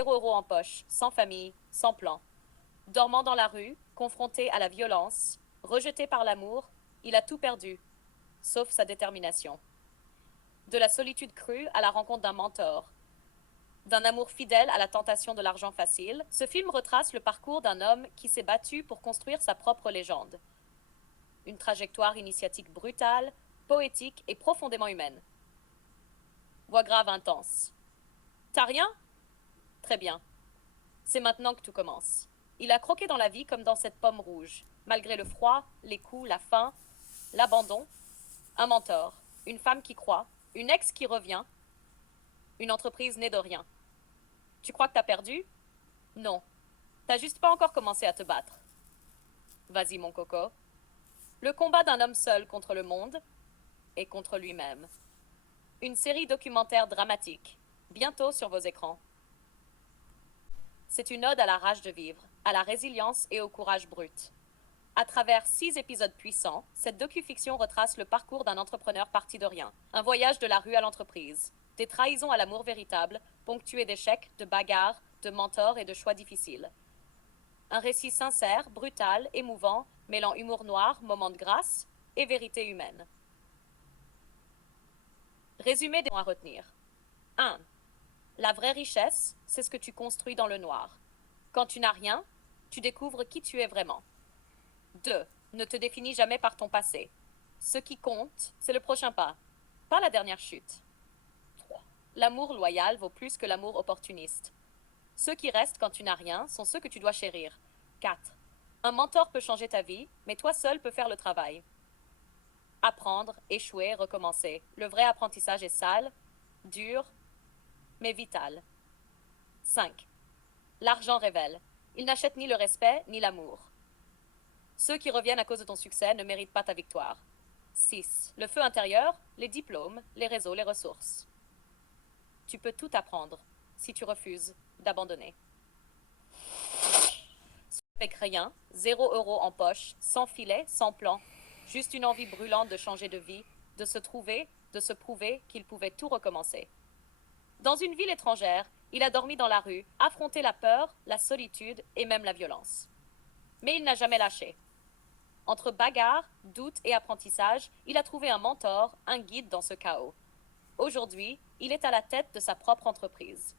0 € en poche, sans famille, sans plan. Dormant dans la rue, confronté à la violence, rejeté par l'amour, il a tout perdu, sauf sa détermination. De la solitude crue à la rencontre d'un mentor, d'un amour fidèle à la tentation de l'argent facile, ce film retrace le parcours d'un homme qui s'est battu pour construire sa propre légende. Une trajectoire initiatique brutale, poétique et profondément humaine. Voix grave intense. T'as rien? Très bien. C'est maintenant que tout commence. Il a croqué dans la vie comme dans cette pomme rouge, malgré le froid, les coups, la faim, l'abandon. Un mentor, une femme qui croit, une ex qui revient, une entreprise née de rien. Tu crois que t'as perdu? Non. T'as juste pas encore commencé à te battre. Vas-y, mon coco. Le combat d'un homme seul contre le monde et contre lui-même. Une série documentaire dramatique, bientôt sur vos écrans. C'est une ode à la rage de vivre, à la résilience et au courage brut. À travers 6 épisodes puissants, cette docu-fiction retrace le parcours d'un entrepreneur parti de rien. Un voyage de la rue à l'entreprise. Des trahisons à l'amour véritable, ponctuées d'échecs, de bagarres, de mentors et de choix difficiles. Un récit sincère, brutal, émouvant, mêlant humour noir, moments de grâce et vérité humaine. Résumé des points à retenir. 1. La vraie richesse, c'est ce que tu construis dans le noir. Quand tu n'as rien, tu découvres qui tu es vraiment. 2. Ne te définis jamais par ton passé. Ce qui compte, c'est le prochain pas la dernière chute. 3. L'amour loyal vaut plus que l'amour opportuniste. Ceux qui restent quand tu n'as rien sont ceux que tu dois chérir. 4. Un mentor peut changer ta vie, mais toi seul peux faire le travail. Apprendre, échouer, recommencer. Le vrai apprentissage est sale, dur, mais vital. 5. L'argent révèle. Il n'achète ni le respect, ni l'amour. Ceux qui reviennent à cause de ton succès ne méritent pas ta victoire. 6. Le feu intérieur, les diplômes, les réseaux, les ressources. Tu peux tout apprendre si tu refuses d'abandonner. Avec rien, 0 € en poche, sans filet, sans plan, juste une envie brûlante de changer de vie, de se trouver, de se prouver qu'il pouvait tout recommencer. Dans une ville étrangère, il a dormi dans la rue, affronté la peur, la solitude et même la violence. Mais il n'a jamais lâché. Entre bagarre, doute et apprentissage, il a trouvé un mentor, un guide dans ce chaos. Aujourd'hui, il est à la tête de sa propre entreprise.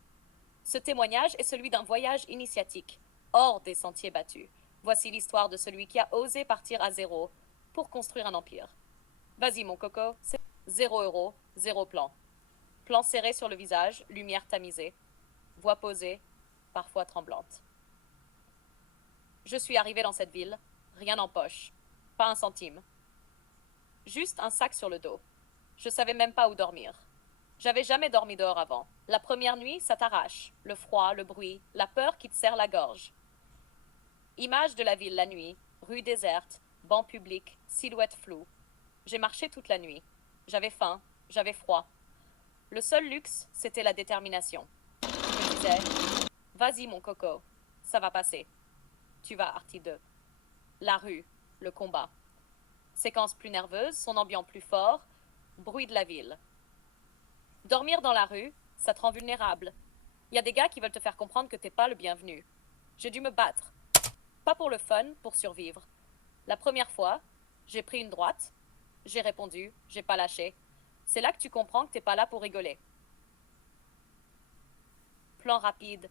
Ce témoignage est celui d'un voyage initiatique, hors des sentiers battus. Voici l'histoire de celui qui a osé partir à zéro pour construire un empire. Vas-y mon coco, c'est 0 €, 0 plan. Plan serré sur le visage, lumière tamisée, voix posée, parfois tremblante. Je suis arrivée dans cette ville, rien en poche, pas un centime. Juste un sac sur le dos. Je savais même pas où dormir. J'avais jamais dormi dehors avant. La première nuit, ça t'arrache. Le froid, le bruit, la peur qui te serre la gorge. Image de la ville la nuit, rue déserte, banc public, silhouette floue. J'ai marché toute la nuit. J'avais faim, j'avais froid. Le seul luxe, c'était la détermination. Je me disais, vas-y mon coco, ça va passer. Tu vas Artie 2. La rue, le combat. Séquence plus nerveuse, son ambiance plus fort, bruit de la ville. Dormir dans la rue, ça te rend vulnérable. Il y a des gars qui veulent te faire comprendre que t'es pas le bienvenu. J'ai dû me battre. Pas pour le fun, pour survivre. La première fois, j'ai pris une droite, j'ai répondu, j'ai pas lâché. C'est là que tu comprends que t'es pas là pour rigoler. Plan rapide,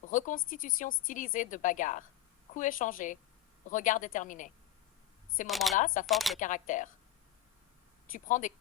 reconstitution stylisée de bagarre, coups échangés, regard déterminé. Ces moments-là, ça forge le caractère. Tu prends des